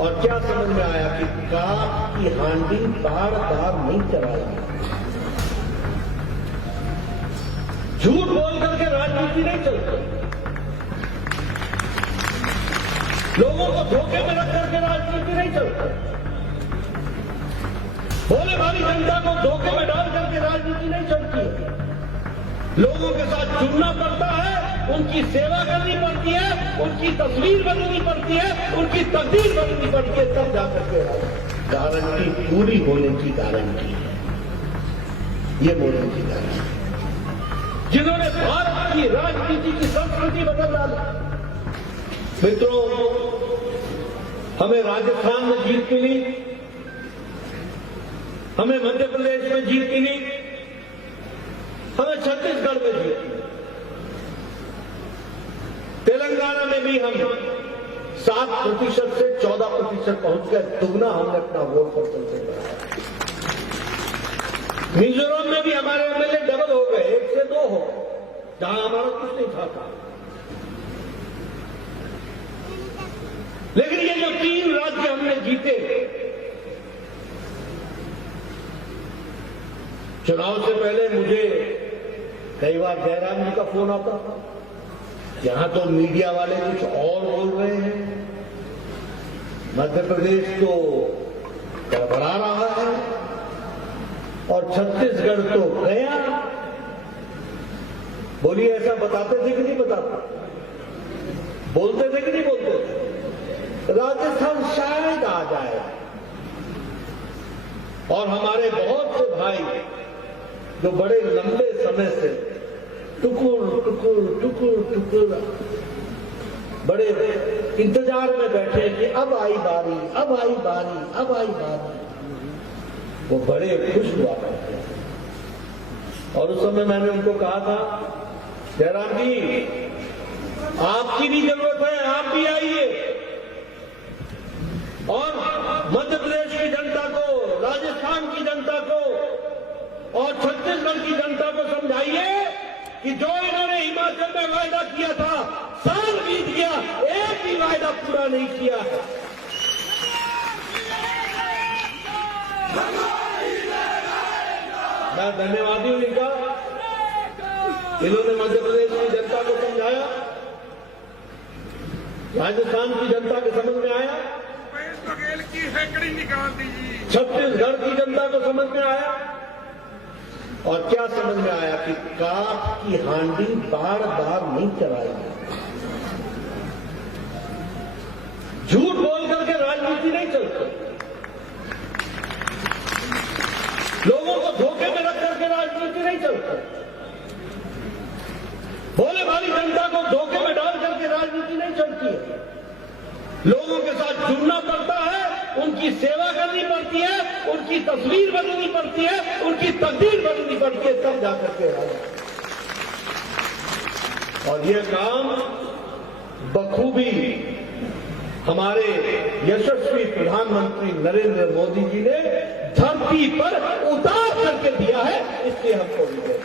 और क्या समझ में आया कि काट की हांडी बार बार नहीं चलाएगी। झूठ बोल करके राजनीति नहीं चलती, लोगों को धोखे में रख करके राजनीति नहीं चलती, भोले भाली जनता को धोखे में डाल करके राजनीति नहीं चलती। लोगों के साथ जुड़ना पड़ता है, उनकी सेवा करनी पड़ती है, उनकी तस्वीर बदलनी पड़ती है, उनकी तकदीर बदलनी पड़ती है, तब जाकर के गारंटी पूरी होने की गारंटी है। ये मोदी की गारंटी, जिन्होंने भारत की राजनीति की संस्कृति बदल डाली। मित्रों, हमें राजस्थान में जीत मिली, हमें मध्य प्रदेश में जीत मिली, हमें छत्तीसगढ़ में जीत मिली, तेलंगाना में भी हम 7% से 14% पहुंच गए, दुगना हमने अपना वोट परसेंटेज बढ़ाया। मिजोरम में भी हमारे एमएलए डबल हो गए, 1 से 2 हो गए, जहां हमारा कुछ नहीं था। लेकिन ये जो 3 राज्य हमने जीते, चुनाव से पहले मुझे कई बार जयराम जी का फोन आता था, यहां तो मीडिया वाले कुछ और बोल रहे हैं, मध्य प्रदेश तो गड़बड़ा रहा है और छत्तीसगढ़ तो गया। बोलिए, ऐसा बताते थे कि नहीं बताते? बोलते थे कि नहीं बोलते थे? राजस्थान शायद आ जाए। और हमारे बहुत से भाई जो बड़े लंबे समय से टुकुर टुकुर टुकुर टुकुर बड़े इंतजार में बैठे कि अब आई बारी, अब आई बारी, अब आई बारी, वो बड़े खुश हुआ करते हैं। और उस समय मैंने उनको कहा था, जयराम जी आपकी भी जरूरत है, आप भी आइए और मध्य प्रदेश की जनता को, राजस्थान की जनता को और छत्तीसगढ़ की जनता को समझाइए कि जो इन्होंने हिमाचल में वायदा किया था, साल बीत गया, एक भी वायदा पूरा नहीं किया है। मैं धन्यवादी हूं इनका, इन्होंने मध्य प्रदेश की जनता को समझाया, राजस्थान की जनता के समझ में आया, बघेल की हैकड़ी निकाल दीजिए, छत्तीसगढ़ की जनता को समझ में आया। और क्या समझ में आया कि काट की हांडी बार बार नहीं चलाएगी। झूठ बोल करके राजनीति नहीं चलती, लोगों को धोखे में रख करके राजनीति नहीं चलती, भोले भाली जनता को धोखे में डाल करके राजनीति नहीं चलती है। लोगों के साथ जुड़ना पड़ता है, उनकी सेवा करनी पड़ती है, उनकी तस्वीर बदलनी पड़ती है, उनकी तकदीर बदलनी पड़ती है, तब जाकर के और ये काम बखूबी हमारे यशस्वी प्रधानमंत्री नरेंद्र मोदी जी ने धरती पर उतार करके दिया है, इसलिए हमको विजय।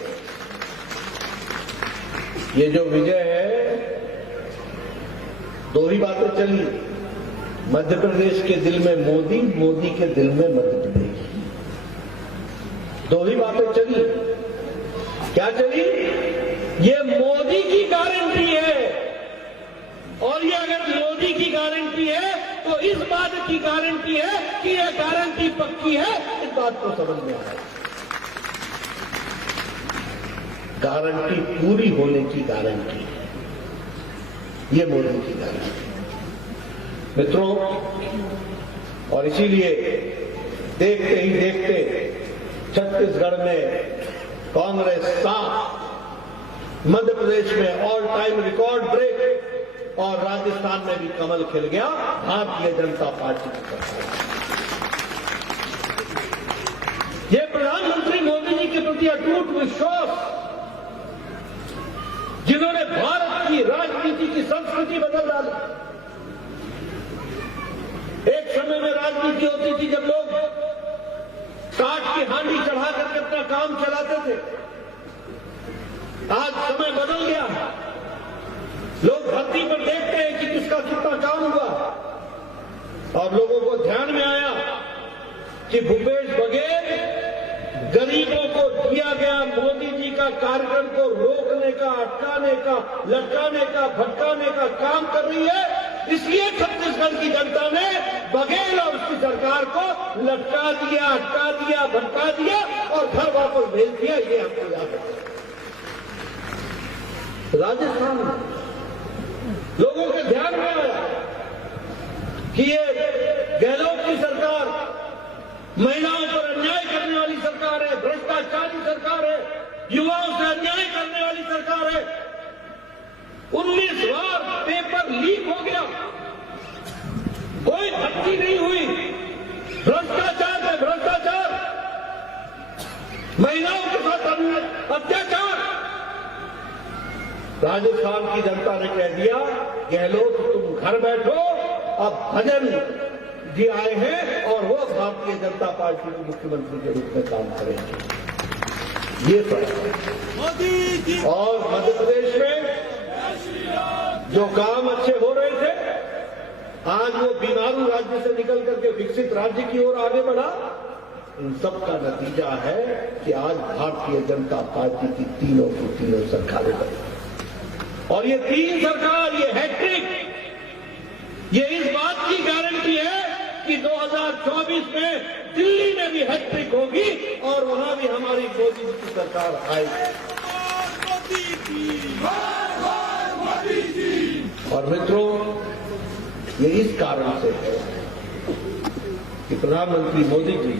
ये जो विजय है, 2 ही बातें चली, मध्य प्रदेश के दिल में मोदी, मोदी के दिल में मध्य प्रदेश, 2 ही बातें चली। क्या चली? ये मोदी की गारंटी है, और ये अगर मोदी की गारंटी है तो इस बात की गारंटी है कि ये गारंटी पक्की है, इस बात को समझ में आया। गारंटी पूरी होने की गारंटी है, ये मोदी की गारंटी। मित्रों, और इसीलिए देखते ही देखते छत्तीसगढ़ में कांग्रेस 7, मध्य प्रदेश में ऑल टाइम रिकॉर्ड ब्रेक और राजस्थान में भी कमल खिल गया भारतीय जनता पार्टी की सरकार। ये प्रधानमंत्री मोदी जी के प्रति अटूट विश्वास, जिन्होंने भारत की राजनीति की संस्कृति बदल डाली। एक समय में राजनीति होती थी जब लोग काट की हांडी चढ़ा करके अपना काम चलाते थे। आज समय बदल गया, लोग धरती पर देखते हैं कि किसका कितना काम हुआ। और लोगों को ध्यान में आया कि भूपेश बघेल गरीबों को दिया गया मोदी जी का कार्यक्रम को रोकने का, अटकाने का, लटकाने का, भटकाने का काम कर रही है। इसलिए छत्तीसगढ़ की जनता ने बघेल और उसकी सरकार को लटका दिया, अटका दिया, भटका दिया और घर वापस भेज दिया। ये हमको याद है। राजस्थान में लोगों के ध्यान में आया कि ये गहलोत की सरकार महिलाओं पर अन्याय करने वाली सरकार है, भ्रष्टाचारी सरकार है, युवाओं से अन्याय करने वाली सरकार है। 19 बार पेपर लीक हो गया, कोई भर्ती नहीं हुई, भ्रष्टाचार पे भ्रष्टाचार, महिलाओं के साथ अत्याचार। राजस्थान की जनता ने कह दिया, गहलोत तुम घर बैठो, अब भजन जी आए हैं और वो भारतीय जनता पार्टी के मुख्यमंत्री के रूप में काम करेंगे। ये सब और मध्य प्रदेश में जो काम अच्छे हो रहे थे, आज वो बीमारू राज्य से निकल करके विकसित राज्य की ओर आगे बढ़ा। इन सब का नतीजा है कि आज भारतीय जनता पार्टी की तीनों की तीनों सरकारें बनी और ये तीन सरकार, ये हैट्रिक, ये इस बात की गारंटी है कि 2024 में दिल्ली में भी हैट्रिक होगी और वहां भी हमारी मोदी जी की सरकार आएगी। और मित्रों, ये इस कारण से है कि प्रधानमंत्री मोदी जी